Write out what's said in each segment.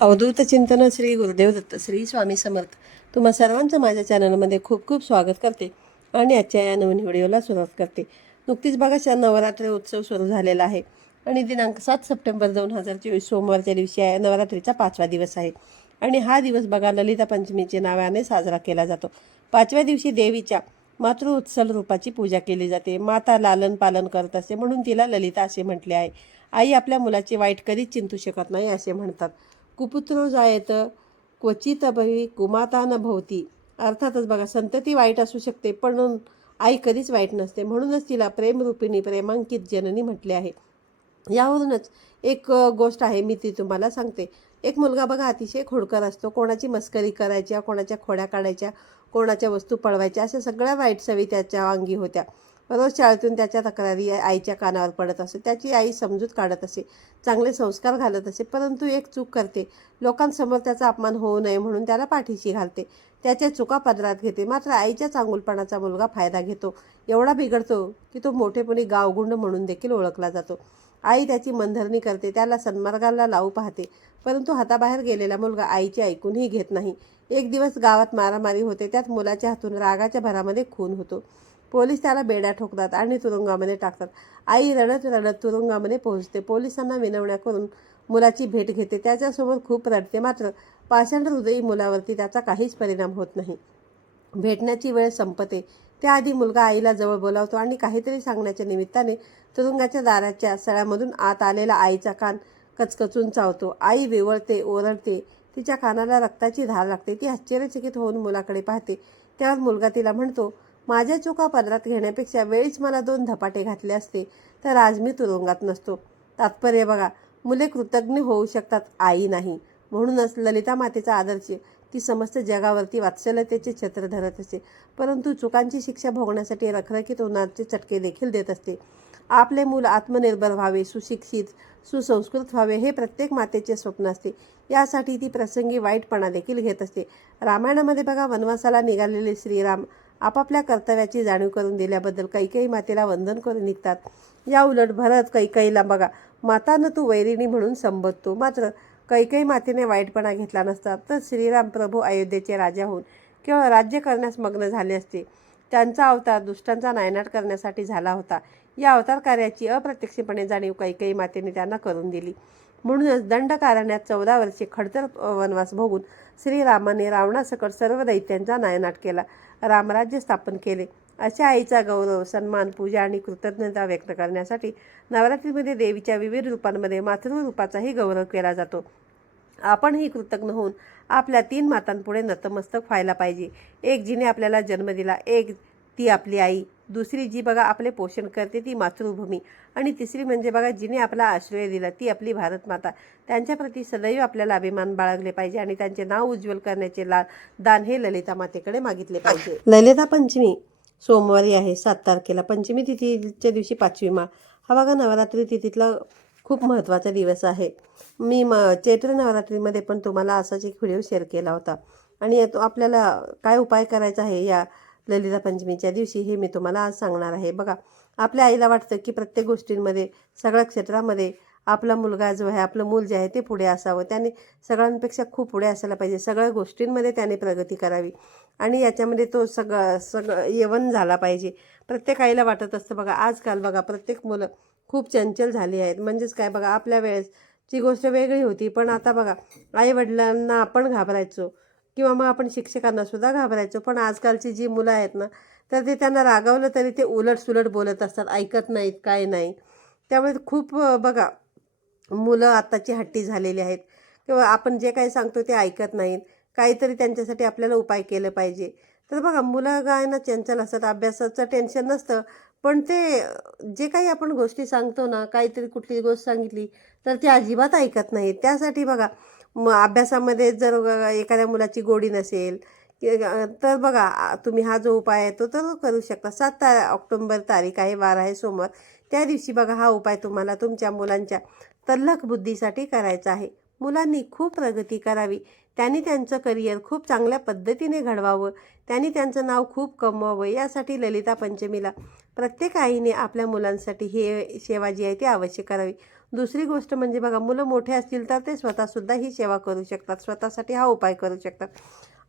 अवधूत चिंतन श्री गुरुदेव दत्त श्री स्वामी समर्थ. तुम्हा सर्वांचं माझ्या चॅनलमध्ये खूप खूप स्वागत करते आणि आजच्या या नवीन व्हिडिओला सुरुवात करते. नुकतीच बघा नवरात्री उत्सव सुरू झालेला आहे आणि दिनांक सात सप्टेंबर दोन हजार चोवीस सोमवारच्या दिवशी आहे. नवरात्रीचा पाचवा दिवस आहे आणि हा दिवस बघा ललिता पंचमीच्या नावाने साजरा केला जातो. पाचव्या दिवशी देवीच्या मातृ उत्सल रूपाची पूजा केली जाते. माता लालन पालन करत असते म्हणून तिला ललिता असे म्हटले आहे. आई आपल्या मुलाची वाईट कधीच चिंतू शकत नाही असे म्हणतात. कुपुत्रो जायत क्वचित भवी कुमाता न भवती. अर्थातच बघा संतती वाईट असू शकते पण आई कधीच वाईट नसते. म्हणूनच तिला प्रेमरूपिणी प्रेमांकित जननी म्हटले आहे. यावरूनच एक गोष्ट आहे मी ती तुम्हाला सांगते. एक मुलगा बघा अतिशय खोडकर असतो. कोणाची मस्करी करायच्या कोणाच्या खोड्या काढायच्या कोणाच्या वस्तू पळवायच्या अशा सगळ्या वाईट सवयी त्याच्या अंगी होत्या. रोज शाळेतून त्याच्या तक्रारी आईच्या कानावर पडत असे. त्याची आई समजूत काढत असे चांगले संस्कार घालत असे परंतु एक चूक करते. लोकांसमोर त्याचा अपमान होऊ नये म्हणून त्याला पाठीशी घालते. त्याच्या चुका पदरात घेते. मात्र आईच्या चांगुलपणाचा मुलगा फायदा घेतो. एवढा बिघडतो की तो मोठेपणी गावगुंड म्हणून देखील ओळखला जातो. आई त्याची मनधरणी करते. त्याला सन्मार्गाला लावू पाहते. परंतु हाताबाहेर गेलेला मुलगा आईचे ऐकूनही घेत नाही. एक दिवस गावात मारामारी होते. त्यात मुलाच्या हातून रागाच्या भरामध्ये खून होतो. पोलीस त्याला बेड्या ठोकतात आणि तुरुंगामध्ये टाकतात. आई रडत रडत तुरुंगामध्ये पोहोचते. पोलिसांना विनवण्या करून मुलाची भेट घेते. त्याच्यासमोर खूप रडते. मात्र पाषाण हृदयी मुलावरती त्याचा काहीच परिणाम होत नाही. भेटण्याची वेळ संपते. त्याआधी मुलगा आईला जवळ बोलावतो आणि काहीतरी सांगण्याच्या निमित्ताने तुरुंगाच्या दाराच्या सळ्यामधून आत आलेला आईचा कान कचकचून चावतो. आई विवळते ओरडते. तिच्या कानाला रक्ताची धार लागते. ती आश्चर्यचकित होऊन मुलाकडे पाहते. त्यावर मुलगा तिला म्हणतो माझ्या चुका पदरात घेण्यापेक्षा वेळीच मला दोन धपाटे घातले असते तर आज मी तुरुंगात नसतो. तात्पर्य बघा मुले कृतज्ञ होऊ शकतात आई नाही. म्हणूनच ललिता मातेचा आदर्श ती समस्त जगावरती वात्सल्यतेचे छत्र धरत असते परंतु चुकांची शिक्षा भोगण्यासाठी रखरखीत उन्हाचे चटके देखील देत असते. आपले मूल आत्मनिर्भर व्हावे सुशिक्षित सुसंस्कृत व्हावे हे प्रत्येक मातेचे स्वप्न असते. यासाठी ती प्रसंगी वाईटपणा देखील घेत असते. रामायणामध्ये बघा वनवासाला निघालेले श्रीराम आपापल्या कर्तव्याची जाणीव करून दिल्याबद्दल कैकेयी मातेला वंदन करून निघतात. या उलट भरत कैकेयीला बघा मातानं तू वैरिणी म्हणून संबोधतो. मात्र कैकेयी मातेने वाईटपणा घेतला नसता तर श्रीराम प्रभू अयोध्येचे राजा होऊन केवळ राज्य करण्यास मग्न झाले असते. त्यांचा अवतार दुष्टांचा नायनाट करण्यासाठी झाला होता. या अवतार कार्याची अप्रत्यक्षपणे जाणीव कैकेयी मातेने त्यांना करून दिली. म्हणूनच दंडकारण्यात चौदा वर्षे खडतर वनवास भोगून श्रीरामाने रावणासकट सर्व दैत्यांचा नायनाट केला. रामराज्य स्थापन केले. अशा आईचा गौरव सन्मान पूजा आणि कृतज्ञता व्यक्त करण्यासाठी नवरात्रीमध्ये देवीच्या विविध रूपांमध्ये मातृरूपाचाही गौरव केला जातो. आपणही कृतज्ञ होऊन आपल्या तीन मातांपुढे नतमस्तक व्हायला पाहिजे. एक जिने आपल्याला जन्म दिला एक ती आपली आई. दुसरी जी बघा आपले पोषण करते ती मातृभूमी. आणि तिसरी म्हणजे बघा जिने आपला आश्रय दिला ती आपली भारत माता. त्यांच्याप्रती सदैव आपल्याला अभिमान बाळगले पाहिजे आणि त्यांचे नाव उज्ज्वल करण्याचे ला दान हे ललिता मातेकडे मागितले पाहिजे. ललिता पंचमी सोमवारी आहे सात तारखेला. पंचमी तिथीच्या दिवशी पाचवी माळ. हा बघा नवरात्री तिथीतला खूप महत्त्वाचा दिवस आहे. मी म चैत्र नवरात्रीमध्ये पण तुम्हाला असाच एक व्हिडिओ शेअर केला होता. आणि तो आपल्याला काय उपाय करायचा आहे या ललिता पंचमीच्या दिवशी हे मी तुम्हाला आज सांगणार आहे. बघा आपल्या आईला वाटतं की प्रत्येक गोष्टींमध्ये सगळ्या क्षेत्रामध्ये आपला मुलगा जो आहे आपलं मूल जे आहे ते पुढे असावं. त्याने सगळ्यांपेक्षा खूप पुढे असायला पाहिजे. सगळ्या गोष्टींमध्ये त्याने प्रगती करावी. आणि याच्यामध्ये तो सगळं सगळं यवन झाला पाहिजे. प्रत्येक आईला वाटत असतं बघा आजकाल बघा प्रत्येक मुलं खूप चंचल झाली आहेत. म्हणजेच काय बघा आपल्या वेळेसची गोष्ट वेगळी होती. पण आता बघा आईवडिलांना आपण घाबरायचो. किंवा मग आपण शिक्षकांना सुद्धा घाबरायचो. पण आजकालची जी मुलं आहेत ना तर ते त्यांना रागावलं तरी ते उलट सुलट बोलत असतात ऐकत नाहीत काय नाही. त्यामुळे खूप बघा मुलं आत्ताची हट्टी झालेली आहेत. किंवा आपण जे काही सांगतो ते ऐकत नाहीत. काहीतरी त्यांच्यासाठी आपल्याला उपाय केलं पाहिजे. तर बघा मुलं काय ना चंचल असतात अभ्यासाचं टेन्शन नसतं. पण ते जे काही आपण गोष्टी सांगतो ना काहीतरी कुठली गोष्ट सांगितली तर ते अजिबात ऐकत नाहीत. त्यासाठी बघा मग अभ्यासामध्ये जर एखाद्या मुलाची गोडी नसेल तर बघा तुम्ही हा जो उपाय आहे तो तर करू शकता. सात ता ऑक्टोंबर तारीख आहे वार आहे सोमवार. त्या दिवशी बघा हा उपाय तुम्हाला तुमच्या मुलांच्या तल्लख बुद्धीसाठी करायचा आहे. मुलांनी खूप प्रगती करावी. त्यांनी त्यांचं करिअर खूप चांगल्या पद्धतीने घडवावं. त्यांनी त्यांचं नाव खूप कमवावं. यासाठी ललिता पंचमीला प्रत्येक आईने आपल्या मुलांसाठी हे सेवा जी आहे ती अवश्य करावी. दुसरी गोष्ट म्हणजे बघा मुलं मोठे असतील तर ते स्वतःसुद्धा ही सेवा करू शकतात. स्वतःसाठी हा उपाय करू शकतात.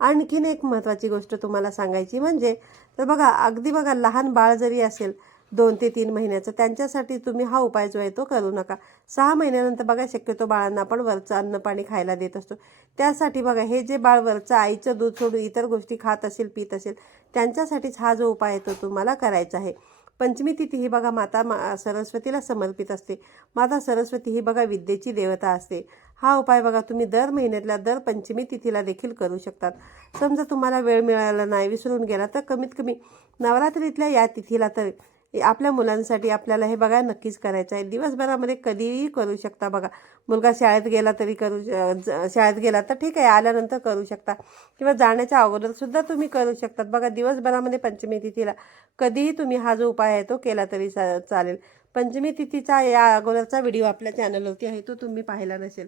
आणखीन एक महत्त्वाची गोष्ट तुम्हाला सांगायची म्हणजे तर बघा अगदी बघा लहान बाळ जरी असेल दोन ते तीन महिन्याचं त्यांच्यासाठी तुम्ही हा उपाय जो आहे तो करू नका. सहा महिन्यानंतर बघा शक्यतो बाळांना आपण वरचं अन्न पाणी खायला देत असतो. त्यासाठी बघा हे जे बाळ वरचं आईचं दूध सोडून इतर गोष्टी खात असेल पित असेल त्यांच्यासाठीच हा जो उपाय आहे तो तुम्हाला करायचा आहे. पंचमी तिथी ही बघा माता मा सरस्वतीला समर्पित असते. माता सरस्वती ही बघा विद्येची देवता असते. हा उपाय बघा तुम्ही दर महिन्यातल्या दर पंचमी तिथीला देखील करू शकतात. समजा तुम्हाला वेळ मिळाला नाही विसरून गेला तर कमीत कमी नवरात्रीतल्या या तिथीला तर आपल्या मुलांसाठी आपल्याला हे बघा नक्कीच करायचं आहे. दिवसभरामध्ये कधीही करू शकता बघा. मुलगा शाळेत गेला तरी करू शाळेत गेला तर ठीक आहे आल्यानंतर करू शकता. किंवा जाण्याच्या अगोदरसुद्धा तुम्ही करू शकतात. बघा दिवसभरामध्ये पंचमी तिथीला कधीही तुम्ही हा जो उपाय आहे तो केला तरी चा चालेल. पंचमी तिथीचा या अगोदरचा व्हिडिओ आपल्या चॅनलवरती आहे तो तुम्ही पाहिला नसेल.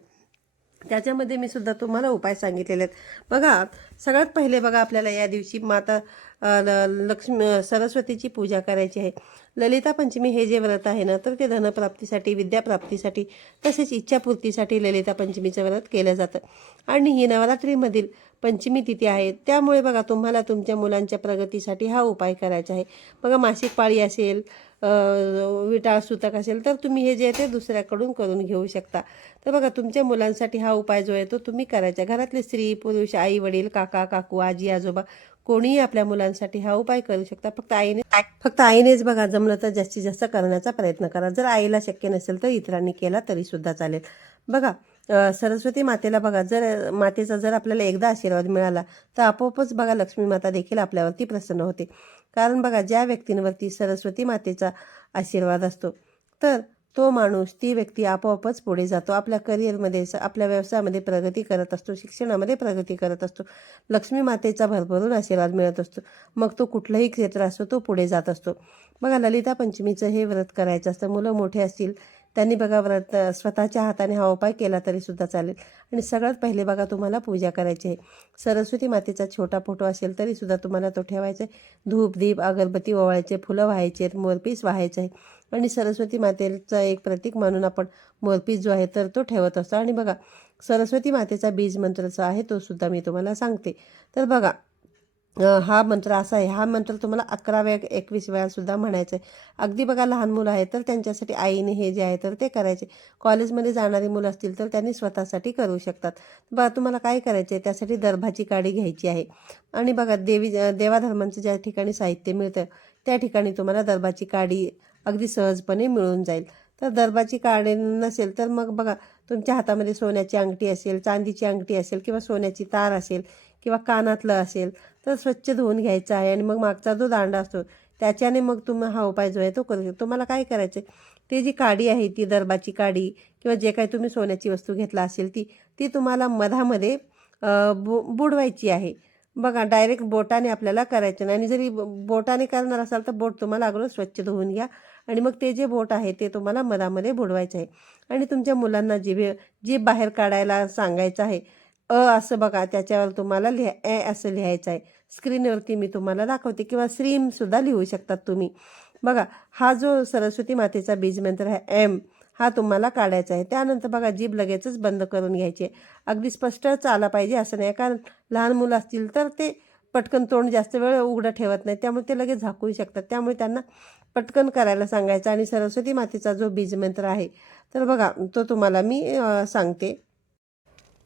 त्याच्यामध्ये मी सुद्धा तुम्हाला उपाय सांगितलेले आहेत. बघा सगळ्यात पहिले बघा आपल्याला या दिवशी माता लक्ष्मी सरस्वतीची पूजा करायची आहे. ललिता पंचमी हे जे व्रत आहे ना तर ते धनप्राप्तीसाठी विद्याप्राप्तीसाठी तसेच इच्छापूर्तीसाठी ललिता पंचमीचं व्रत केलं जातं. आणि ही नवरात्रीमधील पंचमी तिथी आहे. त्यामुळे बघा तुम्हाला तुमच्या मुलांच्या प्रगतीसाठी हा उपाय करायचा आहे. बघा मासिक पाळी असेल विटाळ सुतक असेल तर तुम्ही हे जे आहे ते दुसऱ्याकडून करून घेऊ शकता. तर बघा तुमच्या मुलांसाठी हा उपाय जो आहे तो तुम्ही करायचा. आहे. घरातले स्त्री पुरुष आई वडील काका काकू आजी आजोबा कोणीही आपल्या मुलांसाठी हा उपाय करू शकता. फक्त आईने फक्त आईनेच बघा जमलं तर जास्तीत जास्त करण्याचा प्रयत्न करा. जर आईला शक्य नसेल तर इतरांनी केला तरी सुद्धा चालेल. बघा सरस्वती मातेला बघा जर मातेचा जर आपल्याला एकदा आशीर्वाद मिळाला तर आपोआपच बघा लक्ष्मी माता देखील आपल्यावरती प्रसन्न होते. कारण बघा ज्या व्यक्तींवरती सरस्वती मातेचा आशीर्वाद असतो तर तो माणूस ती व्यक्ती आपोआपच पुढे जातो. आपल्या करिअरमध्ये स- आपल्या व्यवसायामध्ये प्रगती करत असतो. शिक्षणामध्ये प्रगती करत असतो. लक्ष्मी मातेचा भरभरून आशीर्वाद मिळत असतो. मग तो कुठलंही क्षेत्र असतो तो पुढे जात असतो. बघा ललिता पंचमीचं हे व्रत करायचं असतं. मुलं मोठे असतील त्यांनी बघा व्रत स्वतःच्या हाताने हा उपाय केला तरी सुद्धा चालेल. आणि सगळ्यात पहिले बघा तुम्हाला पूजा करायची आहे. सरस्वती मातेचा छोटा फोटो असेल तरी सुद्धा तुम्हाला तो ठेवायचा आहे. धूप दीप अगरबत्ती ओवाळायचे फुलं व्हायचे मोरपीस व्हायचं आहे. आणि सरस्वती मातेचा एक प्रतीक म्हणून आपण मोरपीस जो आहे तर तो ठेवत असतो. आणि बघा सरस्वती मातेचा बीज मंत्र जो आहे तो सुद्धा मी तुम्हाला सांगते. तर बघा हा मंत्र असा आहे. हा मंत्र तुम्हाला अकरा वेळा एकवीस वेळासुद्धा म्हणायचं आहे. अगदी बघा लहान मुलं आहेत तर त्यांच्यासाठी आईने हे जे आहे तर ते करायचे. कॉलेजमध्ये जाणारी मुलं असतील तर त्यांनी स्वतःसाठी करू शकतात. बघा तुम्हाला काय करायचं आहे त्यासाठी दर्भाची काडी घ्यायची आहे. आणि बघा देवी देवाधर्मांचं ज्या ठिकाणी साहित्य मिळतं त्या ठिकाणी तुम्हाला दर्भाची काडी अगदी सहजपणे मिळून जाईल. तर दर्भाची काडी नसेल तर मग बघा तुमच्या हातामध्ये सोन्याची अंगठी असेल चांदीची अंगठी असेल किंवा सोन्याची तार असेल किंवा कानातलं असेल तर स्वच्छ धुवून घ्यायचं आहे आणि मग मागचा जो दांडा असतो त्याच्याने मग तुम्ही हा उपाय जो आहे तो करू शकतो. तुम्हाला काय करायचं आहे ती जी काडी आहे ती दर्भाची काडी किंवा जे काही तुम्ही सोन्याची वस्तू घेतला असेल ती ती तुम्हाला मधामध्ये बु बुडवायची आहे. बघा डायरेक्ट बोटाने आपल्याला करायचं नाही. आणि जरी बोटाने करणार असाल तर बोट तुम्हाला अगोदर स्वच्छ धुवून घ्या. आणि मग ते जे बोट आहे ते तुम्हाला मधामध्ये बुडवायचं आहे. आणि तुमच्या मुलांना जिभे जीभ बाहेर काढायला सांगायचं आहे अ असं बघा त्याच्यावर तुम्हाला लिहा ए असं लिहायचं आहे. स्क्रीनवरती मी तुम्हाला दाखवते किंवा स्रीमसुद्धा लिहू शकतात तुम्ही. बघा हा जो सरस्वती मातेचा बीजमंत्र आहे एम हा तुम्हाला काढायचा आहे. त्यानंतर बघा जीभ लगेचच बंद करून घ्यायची आहे. अगदी स्पष्टच आला पाहिजे असं नाही. कारण लहान मुलं असतील तर ते पटकन तोंड जास्त वेळ उघडं ठेवत नाही त्यामुळे ते लगेच झाकू शकतात. त्यामुळे त्यांना पटकन करायला सांगायचं. आणि सरस्वती मातेचा जो बीजमंत्र आहे तर बघा तो तुम्हाला मी सांगते.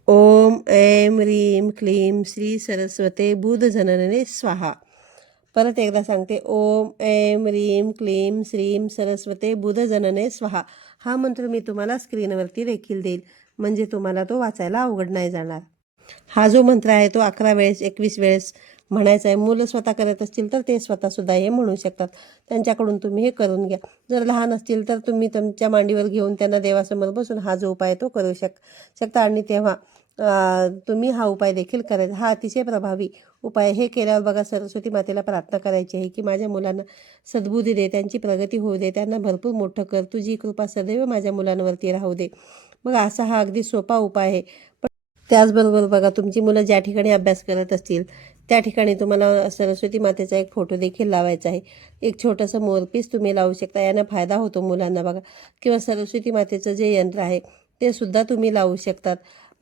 ओम ऐम ह्रीं क्लीम श्री सरस्वते बुधजनने स्वाहा. परत एकदा सांगते ओम ऐम ह्रीं क्लीं श्रीम सरस्वते बुधजनने स्वाहा. हा मंत्र मी तुम्हाला स्क्रीनवरती देखील देईल म्हणजे तुम्हाला तो वाचायला अवघड नाही जाणार. हा जो मंत्र आहे तो अकरा वेळेस एकवीस वेळेस म्हणायचा आहे. मुलं स्वतः करत असतील तर ते स्वतःसुद्धा हे म्हणू शकतात. त्यांच्याकडून तुम्ही हे करून घ्या. जर लहान असतील तर तुम्ही तुमच्या मांडीवर घेऊन त्यांना देवासमोर बसून हा जो उपाय आहे तो करू शक शकता. आणि तेव्हा तुम्ही हा उपाय देखील करायचा. हा अतिशय प्रभावी उपाय हे केल्यावर बघा सरस्वती मातेला प्रार्थना करायची आहे की माझ्या मुलांना सद्बुद्धी दे त्यांची प्रगती होऊ दे त्यांना भरपूर मोठं कर. तुझी कृपा सदैव माझ्या मुलांवरती राहू दे. मग असा हा अगदी सोपा उपाय आहे. पण त्याचबरोबर बघा तुमची मुलं ज्या ठिकाणी अभ्यास करत असतील त्या ठिकाणी तुम्हाला सरस्वती मातेचा एक फोटो देखील लावायचा आहे. एक छोटंसं मोरपीस तुम्ही लावू शकता. यानं फायदा होतो मुलांना बघा. किंवा सरस्वती मातेचं जे यंत्र आहे ते सुद्धा तुम्ही लावू शकतात.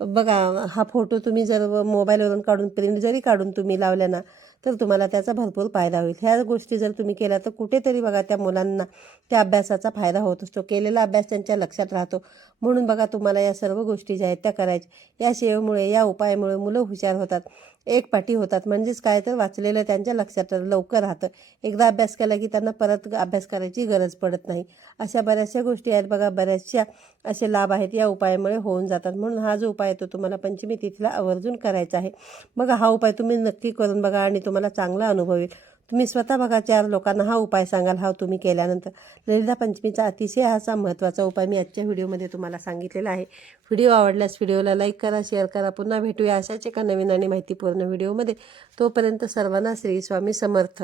बघा हा फोटो तुम्ही जर मोबाईलवरून काढून प्रिंट जरी काढून तुम्ही लावल्या ना तर तुम्हाला त्याचा भरपूर फायदा होईल. ह्या गोष्टी जर तुम्ही केल्या तर कुठेतरी बघा त्या मुलांना त्या अभ्यासाचा फायदा होत असतो. केलेला अभ्यास त्यांच्या लक्षात राहतो. म्हणून बघा तुम्हाला या सर्व गोष्टी ज्या आहेत त्या करायच्या. या सेवेमुळे या उपायामुळे मुलं हुशार होतात. एक पाठी होतात. म्हणजेच काय तर वाचलेलं त्यांच्या लक्षात लवकर राहतं. एकदा अभ्यास केला की त्यांना परत अभ्यास करायची गरज पडत नाही. अशा बऱ्याचशा गोष्टी आहेत बघा बऱ्याचशा असे लाभ आहेत या उपायामुळे होऊन जातात. म्हणून हा जो उपाय आहे तो तुम्हाला पंचमी तिथीला आवर्जून करायचा आहे. बघा हा उपाय तुम्ही नक्की करून बघा आणि तुम्हाला चांगला अनुभव येईल. तुम्ही स्वतः बघा चार लोकांना हा उपाय सांगाल हा तुम्ही केल्यानंतर. ललिता पंचमीचा अतिशय असा महत्त्वाचा उपाय मी आजच्या व्हिडिओमध्ये तुम्हाला सांगितलेला आहे. व्हिडिओ आवडल्यास व्हिडिओला लाईक करा शेअर करा. पुन्हा भेटूया अशाच एका नवीन आणि माहितीपूर्ण व्हिडिओमध्ये. तोपर्यंत सर्वांना श्री स्वामी समर्थ.